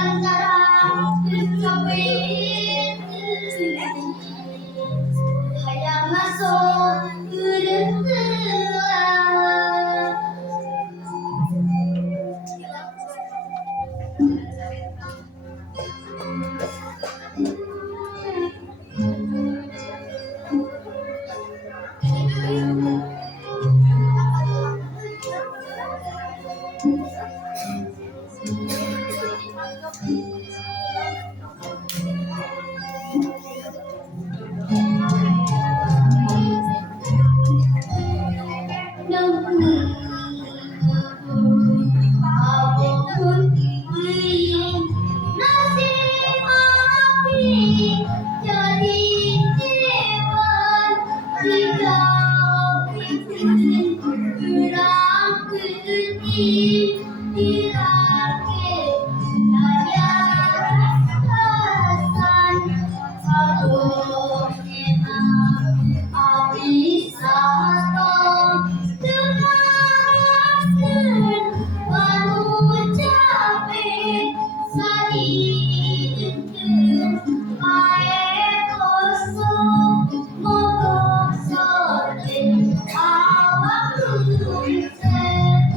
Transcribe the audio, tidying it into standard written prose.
antara kecapean hayang masuk kedetelan apapun beliin nasi api jadi hewan tidak bikin gerak ketik dirakit daya rasasan satu enak api satu teraskan baru capek sadidikeun air kosong mogok sore awak luncen